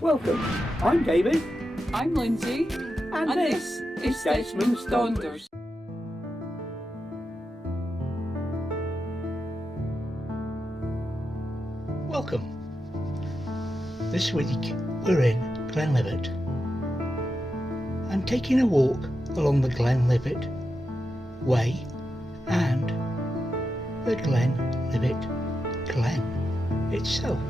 Welcome, I'm David. I'm Lindsay. And this is Desmonds Donders. Welcome. This week we're in Glenlivet. I'm taking a walk along the Glenlivet Way and the Glenlivet Glen itself.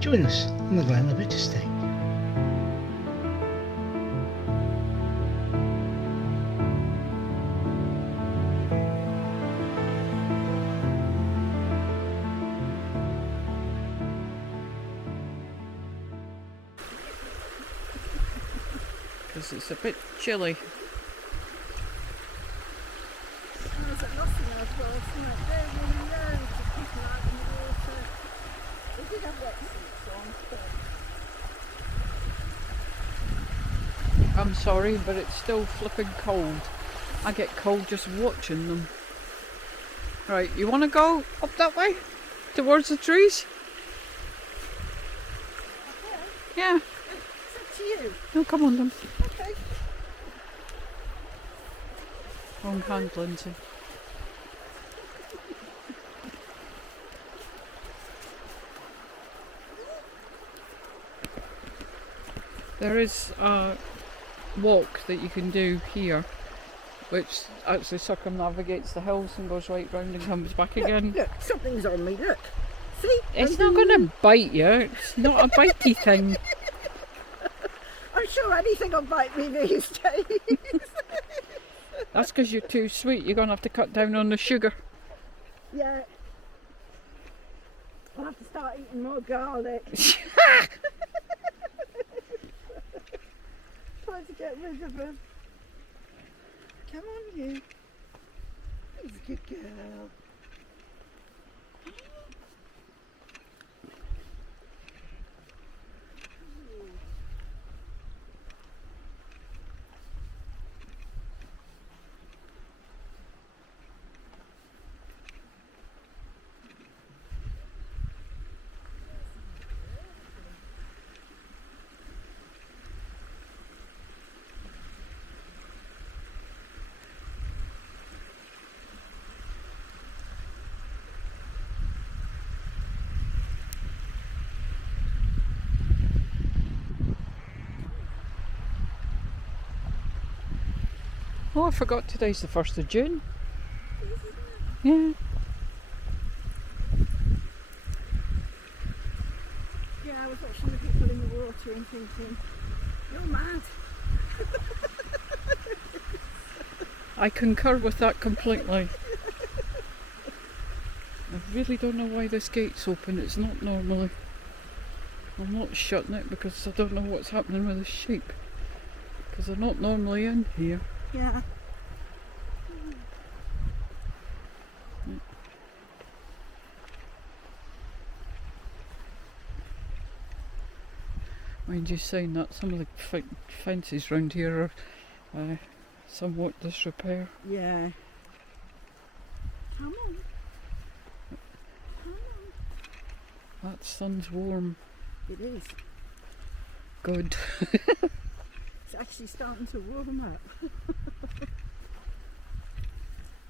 Join us on the Glenlivet estate. Because it's a bit chilly. There's a nothing as well, isn't it? There's really loads of people out in the water. We did have wetsuits on, but I'm sorry, but it's still flipping cold. I get cold just watching them. Right, you want to go up that way? Towards the trees? Yeah. it's up to you. No, come on then. Okay. Wrong hand, Lindsay. There is a walk that you can do here, which actually circumnavigates the hills and goes right round and comes back again. Look, something's on me, look. See? It's not going to bite you. It's not a bitey thing. I'm sure anything will bite me these days. That's because you're too sweet. You're going to have to cut down on the sugar. Yeah. I'll have to start eating more garlic. Trying to get rid of him. Come on, you. He's a good girl. Oh, I forgot today's the 1st of June. Yeah. Yeah, I was watching the people in the water and thinking, you're mad. I concur with that completely. I really don't know why this gate's open. It's not normally. I'm not shutting it because I don't know what's happening with the sheep. Because they're not normally in here. Yeah. Mind you saying that, some of the fences round here are somewhat disrepair. Yeah. Come on. Come on. That sun's warm. It is. Good. It's actually starting to warm up.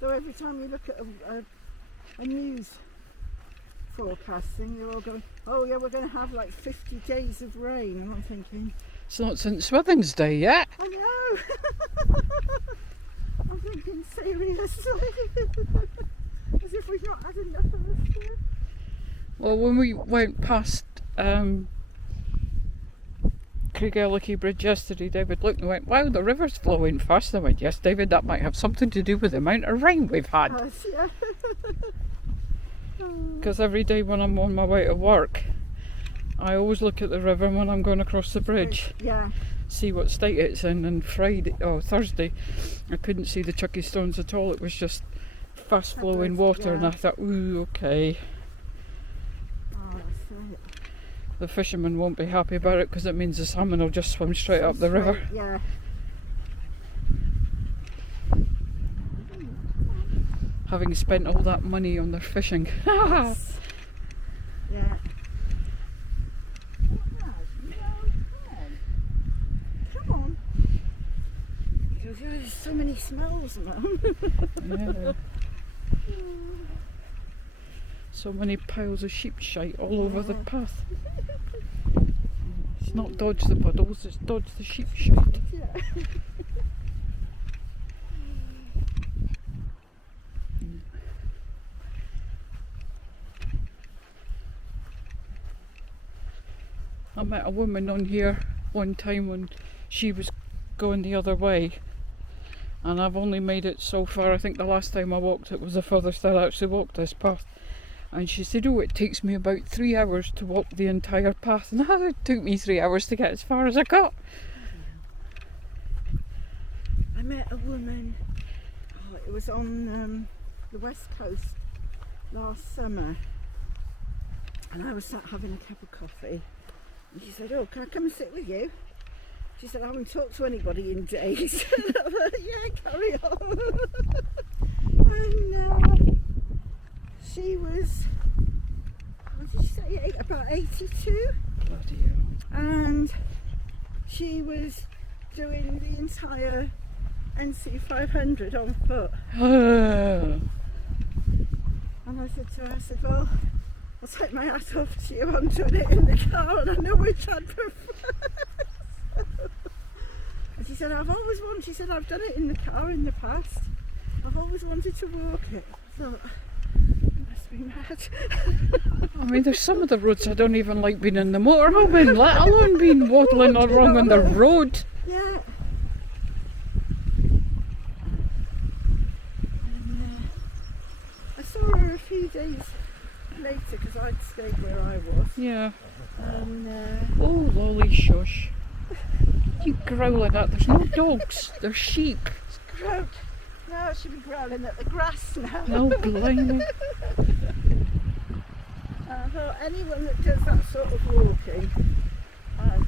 So every time you look at a news forecasting, you're all going, oh yeah, we're going to have like 50 days of rain. And I'm thinking, It's not since Withens Day yet. I know. I'm thinking, seriously? As if we've not had enough of this year. Well, when we went past Craigellachie Bridge yesterday, David looked and went, wow, the river's flowing fast. I went, yes, David, that might have something to do with the amount of rain we've had. Yes, yeah. Because every day when I'm on my way to work, I always look at the river when I'm going across the bridge, Yeah. see what state it's in. And Thursday, I couldn't see the Chucky Stones at all. It was just fast flowing water, and I thought, ooh, okay. Oh, that's it. The fishermen won't be happy about it because it means the salmon will just swim straight up the river. Yeah. Having spent all that money on their fishing. Yes. Yeah. She goes, "Oh, there's so many smells, Mum." Yeah. So many piles of sheep shite all over the path. It's not dodge the puddles, it's dodge the sheep shite. Yeah. I met a woman on here one time when she was going the other way, and I've only made it so far. I think the last time I walked it was the furthest I actually walked this path, and she said, "Oh, it takes me about 3 hours to walk the entire path," and it took me 3 hours to get as far as I got. I met a woman, it was on the west coast last summer, and I was sat having a cup of coffee, and she said, "Oh, can I come and sit with you?" She said, "I haven't talked to anybody in days." And I thought, "Yeah, carry on." And she was, what did she say, about 82? Bloody hell. And she was doing the entire NC 500 on foot. And I said to her, I said, "Well, I'll take my hat off to you. I'm doing it in the car, and I know which I'd prefer." And she said, she said, "I've done it in the car in the past. I've always wanted to walk it." I thought, "You must be mad." I mean, there's some of the roads I don't even like being in the motorhome in, let alone being waddling along on the road. Yeah. And I saw her a few days later because I'd stayed where I was. Yeah. And Oh, lolly shush. You growling at? There's no dogs, there's sheep. now she'll be growling at the grass now. No, blimey. I thought anyone that does that sort of walking, I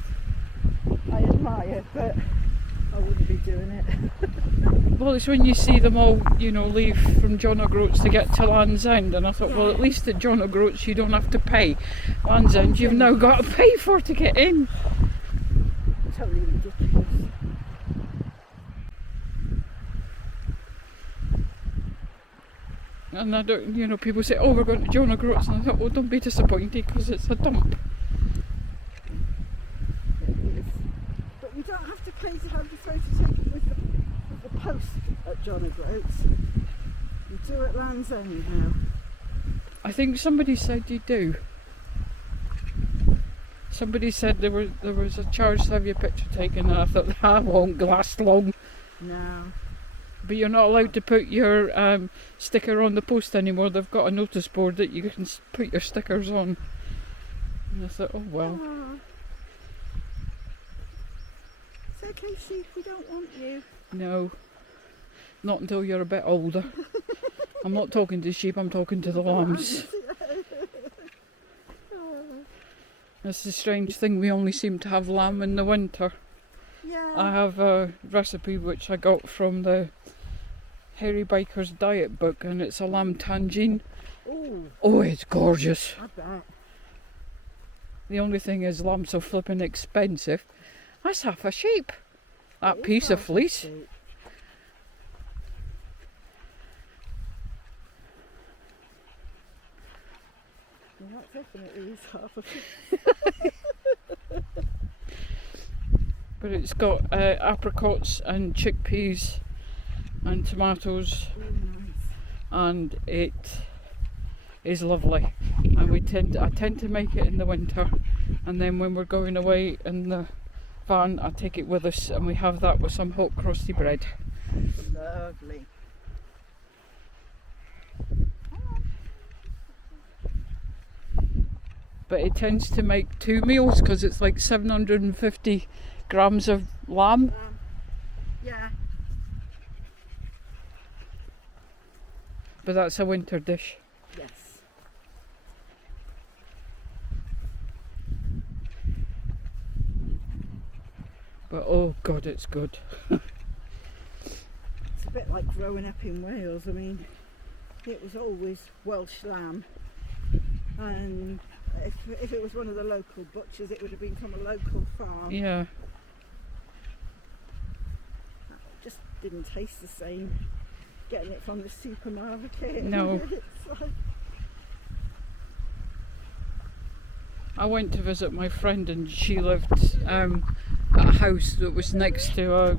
admire, but I wouldn't be doing it. Well, it's when you see them all, leave from John O'Groats to get to Land's End, and I thought, well, at least at John O'Groats you don't have to pay. Land's End you've now got to pay for to get in. Totally ridiculous. And I don't, people say, "Oh, we're going to John O'Groats," and I thought, well, don't be disappointed because it's a dump. But you don't have to pay to have the photo taken with the post at John O'Groats. You do at Land's End now. I think somebody said you do. Somebody said there was a charge to have your picture taken, and I thought that won't last long. No. But you're not allowed to put your sticker on the post anymore. They've got a notice board that you can put your stickers on. And I thought, oh well. Oh. It's okay, sheep, we don't want you. No. Not until you're a bit older. I'm not talking to sheep, I'm talking to the lambs. That's the strange thing, we only seem to have lamb in the winter. Yeah. I have a recipe which I got from the Hairy Biker's diet book, and it's a lamb tangine. Ooh, Oh, it's gorgeous. I bet. The only thing is lamb's so flippin' expensive. That's half a sheep. That It is piece of half a fleece. sheep. Well, that definitely is half a sheep. But it's got apricots and chickpeas and tomatoes, Oh, nice. and it is lovely. And I tend to make it in the winter, and then when we're going away in the van, I take it with us, and we have that with some hot crusty bread. Lovely. But it tends to make 2 meals because it's like 750 grams of lamb. Yeah. But that's a winter dish. Yes. But oh god, it's good. It's a bit like growing up in Wales. I mean, it was always Welsh lamb, and if it was one of the local butchers, it would have been from a local farm. Yeah. Just didn't taste the same getting it from the supermarket. No. It's like, I went to visit my friend and she lived at a house that was next to a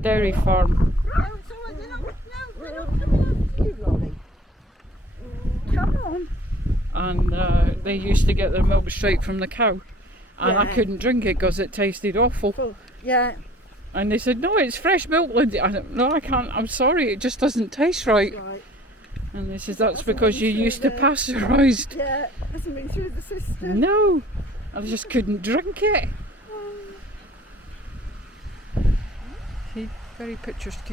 dairy farm. no, it's all right, they're not coming after you, Lolly. Come on. And they used to get their milk straight from the cow, and I Yeah. couldn't drink it because it tasted awful. Well, yeah, And they said, "No, it's fresh milk, Lindy." I said, "No, I can't. I'm sorry, it just doesn't taste right." right. And they said, "That's because you been through used to the- pasteurised." Yeah, hasn't been through the system. No, I just couldn't drink it. See, very picturesque.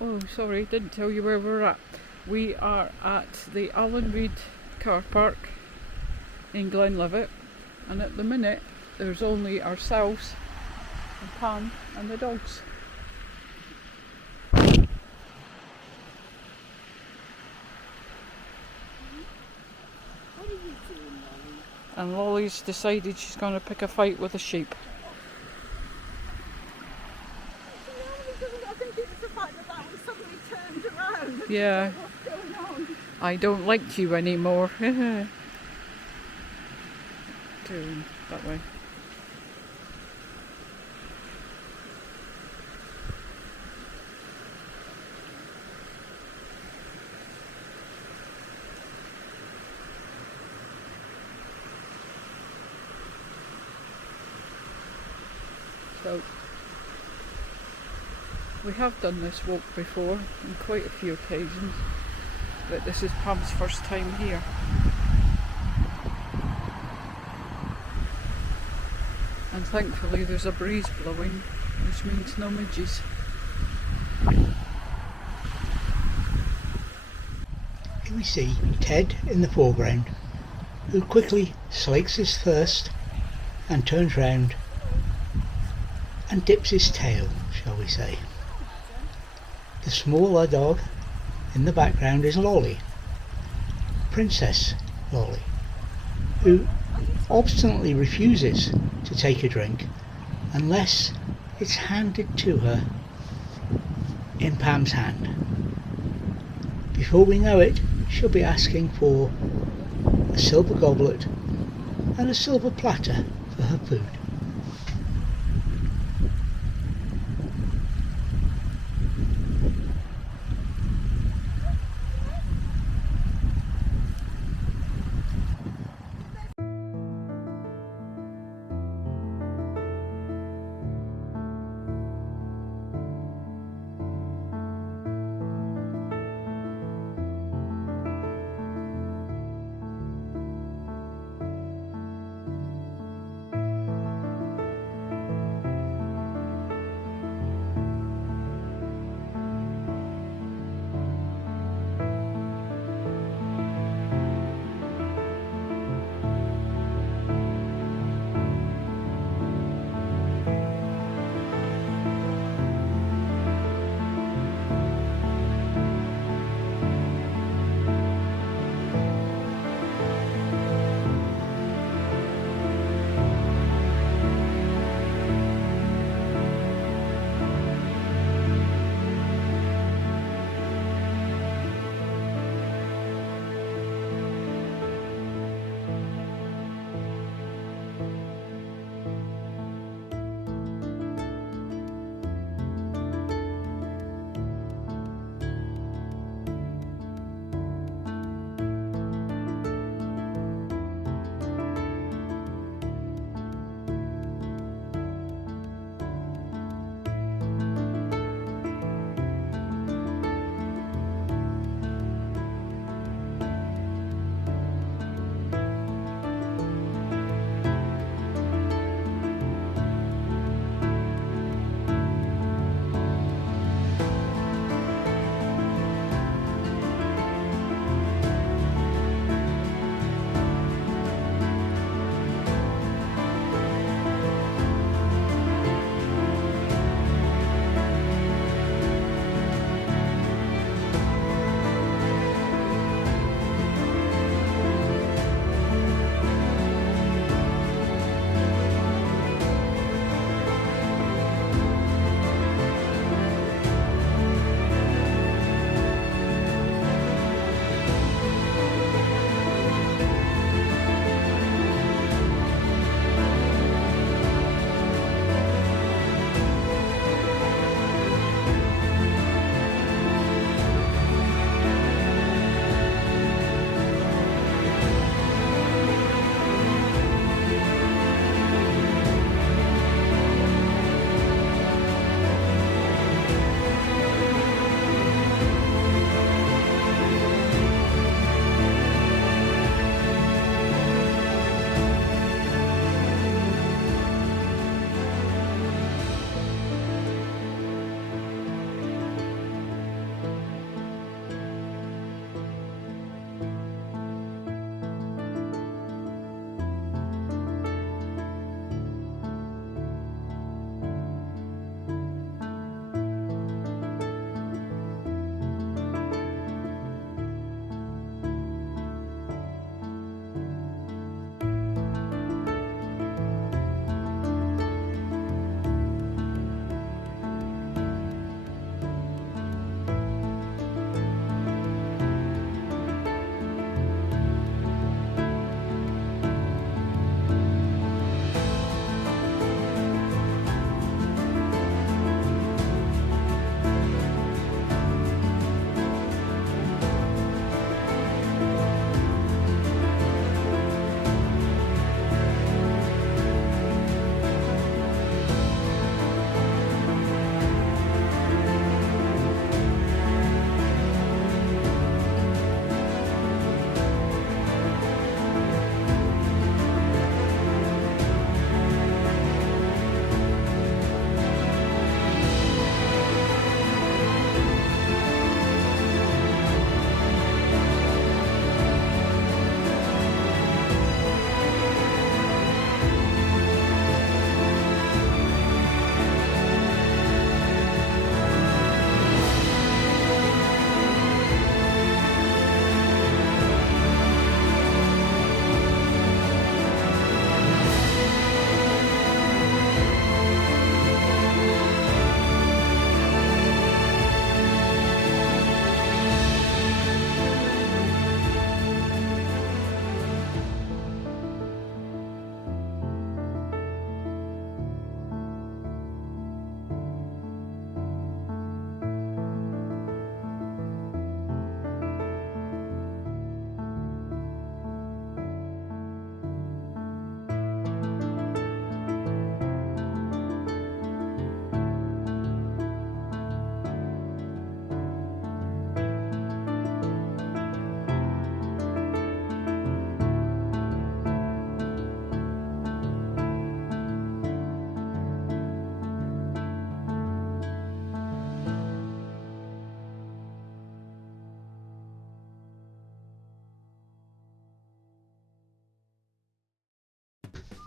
Oh, sorry, didn't tell you where we're at. We are at the Allanreid car park in Glenlivet, and at the minute there's only ourselves and Pam and the dogs. What are you doing, Lolly? And Lolly's decided she's going to pick a fight with a sheep. I think it's the fact that one suddenly turned around. And Yeah. what's going on? I don't like you anymore. Turn that way. So we have done this walk before on quite a few occasions, but this is Pam's first time here. And thankfully there's a breeze blowing, which means no midges. Here we see Ted in the foreground, who quickly slakes his thirst and turns round and dips his tail, shall we say. The smaller dog in the background is Lolly, Princess Lolly, who obstinately refuses to take a drink unless it's handed to her in Pam's hand. Before we know it, she'll be asking for a silver goblet and a silver platter for her food.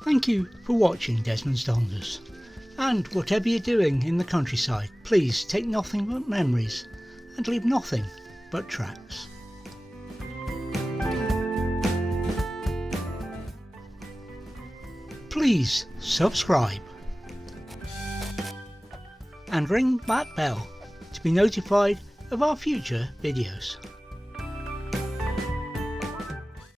Thank you for watching Desmonds Donders. And whatever you're doing in the countryside, please take nothing but memories and leave nothing but tracks. Please subscribe and ring that bell to be notified of our future videos.